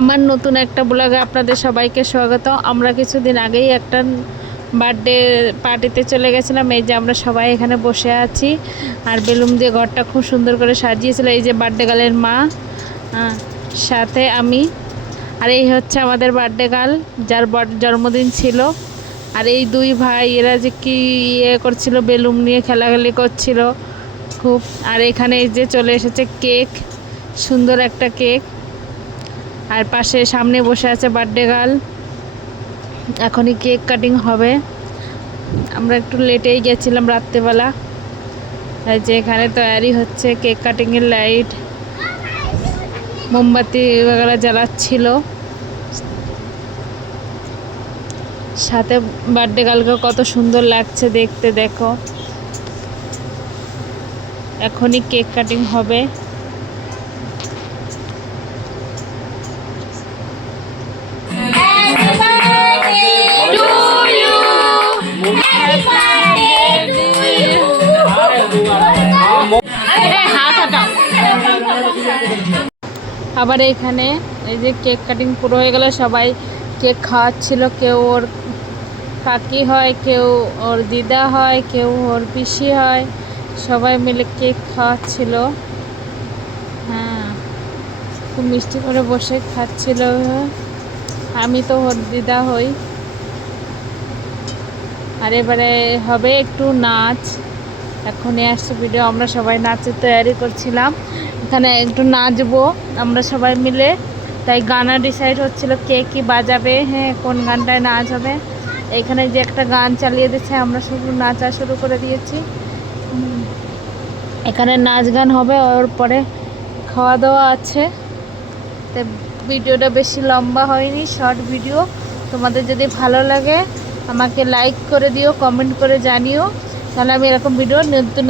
আমার নতুন একটা ব্লগে আপনাদের সবাইকে স্বাগত। আমরা কিছুদিন আগেই একটা বার্থডে পার্টিতে চলে গেছিলাম। এই যে আমরা সবাই এখানে বসে আছি আর বেলুন দিয়ে ঘরটা খুব সুন্দর করে সাজিয়েছিল। এই যে বার্থডে গার্লের মা, সাথে আমি, আর এই হচ্ছে আমাদের বার্থডে গার্ল যার জন্মদিন ছিল। আর এই দুই ভাই এরা যে কি করছিল, বেলুন নিয়ে খেলাখেলি করছিল খুব। আর এখানে এই যে চলে এসেছে কেক, সুন্দর একটা কেক। আর পাশে সামনে বসে আছে বার্থডে গার্ল, এখনই কেক কাটিং হবে। আমরা একটু লেটেই গেছিলাম রাত্রেবেলা। আর যে এখানে তৈরি হচ্ছে কেক কাটিংয়ের, লাইট মোমবাতি বগেরা জ্বালাচ্ছিল। সাথে বার্থডে গার্লকে কত সুন্দর লাগছে দেখতে, দেখো। এখনই কেক কাটিং হবে। আবার এখানে এই যে কেক কাটিং পুরো হয়ে গেল, সবাই কেক খাওয়াচ্ছিল। কেউ ওর কাকি হয়, কেউ ওর দিদা হয়, কেউ ওর পিসি হয়, সবাই মিলে কেক খাওয়াচ্ছিল। হ্যাঁ, খুব মিষ্টি করে বসে খাচ্ছিল। আমি তো ওর দিদা হই। আর এবারে হবে একটু নাচ। এখনই আসছে ভিডিও, আমরা সবাই নাচের তৈরি করছিলাম। এখানে একটু নাচবো আমরা সবাই মিলে, তাই গানা ডিসাইড হচ্ছিল কে কি বাজাবে, হ্যাঁ কোন গানটায় নাচ হবে। এখানে যে একটা গান চালিয়ে দিচ্ছে, আমরা শুধু নাচা শুরু করে দিয়েছি। এখানে নাচ গান হবে, ওর পরে খাওয়া দাওয়া আছে। তো ভিডিওটা বেশি লম্বা হয়নি, শর্ট ভিডিও। তোমাদের যদি ভালো লাগে আমাকে লাইক করে দিও, কমেন্ট করে জানিও, তাহলে আমি এরকম ভিডিও নতুন